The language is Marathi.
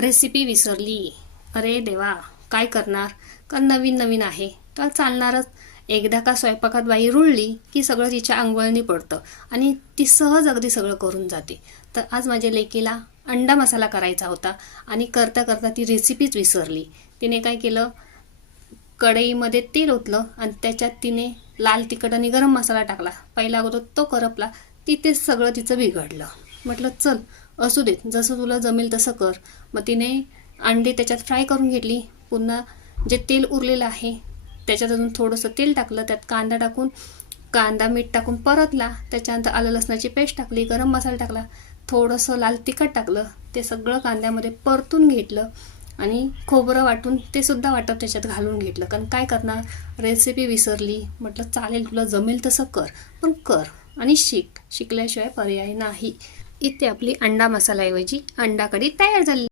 रेसिपी विसरली. अरे देवा, काय करणार? कारण नवीन नवीन आहे तर चालणारच. एकदा का स्वयंपाकात बाई रुळली की सगळं तिच्या अंगवळणी पडतं आणि ती सहज अगदी सगळं करून जाते. तर आज माझ्या लेकीला अंडा मसाला करायचा होता आणि करता करता ती रेसिपीच विसरली. तिने काय केलं, कढईमध्ये तेल ओतलं आणि त्याच्यात तिने लाल तिखट आणि गरम मसाला टाकला. पहिला अगोदर तो करपला, तिथेच सगळं तिचं बिघडलं. म्हटलं चल असू देत, जसं तुला जमेल तसं कर. मग तिने अंडी त्याच्यात फ्राय करून घेतली. पुन्हा जे तेल उरलेलं आहे त्याच्यात अजून थोडंसं तेल टाकलं, त्यात कांदा टाकून कांदा मीठ टाकून परतला. त्याच्यानंतर आलं लसणाची पेस्ट टाकली, गरम मसाला टाकला, थोडंसं लाल तिखट टाकलं. ते सगळं कांद्यामध्ये परतून घेतलं आणि खोबरं वाटून ते सुद्धा वाटप त्याच्यात घालून घेतलं. कारण काय करणार, रेसिपी विसरली. म्हटलं चालेल, तुला जमेल तसं कर, पण कर आणि शिकल्याशिवाय पर्याय नाही. इथे आपली अंडा मसाल्याऐवजी अंडा कढी तयार झाली.